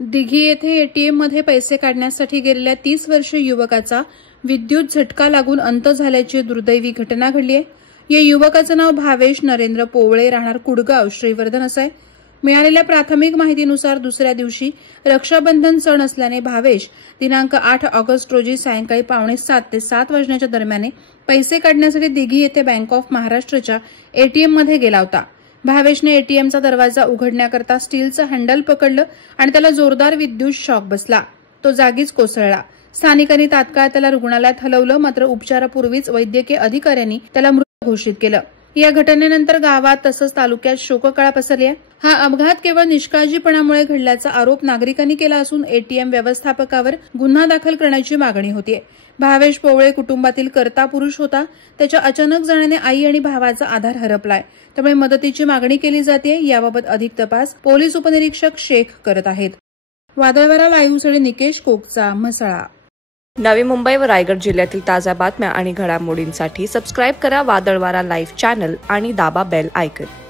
दिघी येथे एटीएम मध्ये पैसे काढण्यासाठी गेलेल्या 30 वर्षीय युवकाचा विद्युत झटका लागून अंत झाल्याची दुर्दैवी घटना घडली आहे। या युवकाचं नाव भावेश नरेंद्र पोवळे, राहणार कुडगाव, श्रीवर्धन असं आहे। मिळालेल्या प्राथमिक माहितीनुसार दुसऱ्या दिवशी रक्षाबंधन सण असल्याने भावेश दिनांक 8 ऑगस्ट रोजी सायंकाळी 6:45 ते 7 वाजण्याच्या दरम्यान पैसे काढण्यासाठी दिघी येथे बँक ऑफ महाराष्ट्रच्या एटीएम मध्ये गेला होता। भावेशने एटीएमचा दरवाजा उघडण्याकरता स्टीलचं हँडल पकडलं आणि त्याला जोरदार विद्युत शॉक बसला। तो जागीच कोसळला। स्थानिकांनी तात्काळ त्याला रुग्णालयात हलवलं, मात्र उपचारापूर्वीच वैद्यकीय अधिकाऱ्यांनी त्याला मृत घोषित केलं। या घटनेनंतर गावात तसंच तालुक्यात शोककळा पसरली आहे। हा अपघात केवळ निष्काळजीपणामुळे घडल्याचा आरोप नागरिकांनी केला असून एटीएम व्यवस्थापकावर गुन्हा दाखल करण्याची मागणी होतीये। भावेश पोवळे कुटुंबातील कर्ता पुरुष होता। त्याच्या अचानक जाण्याने आई आणि भावाचा आधार हरपलाय, त्यामुळे मदतीची मागणी केली जाते। याबाबत अधिक तपास पोलीस उपनिरीक्षक शेख करत आहेत। वादळवारा लाईव्हसाठी निकेश कोकचा, म्हसळा। नवी मुंबई व रायगड जिल्ह्यातील ताज्या बातम्या आणि घडामोडींसाठी सबस्क्राईब करा वादळवारा लाईव्ह चॅनल आणि दाबा बेल आयकॉन।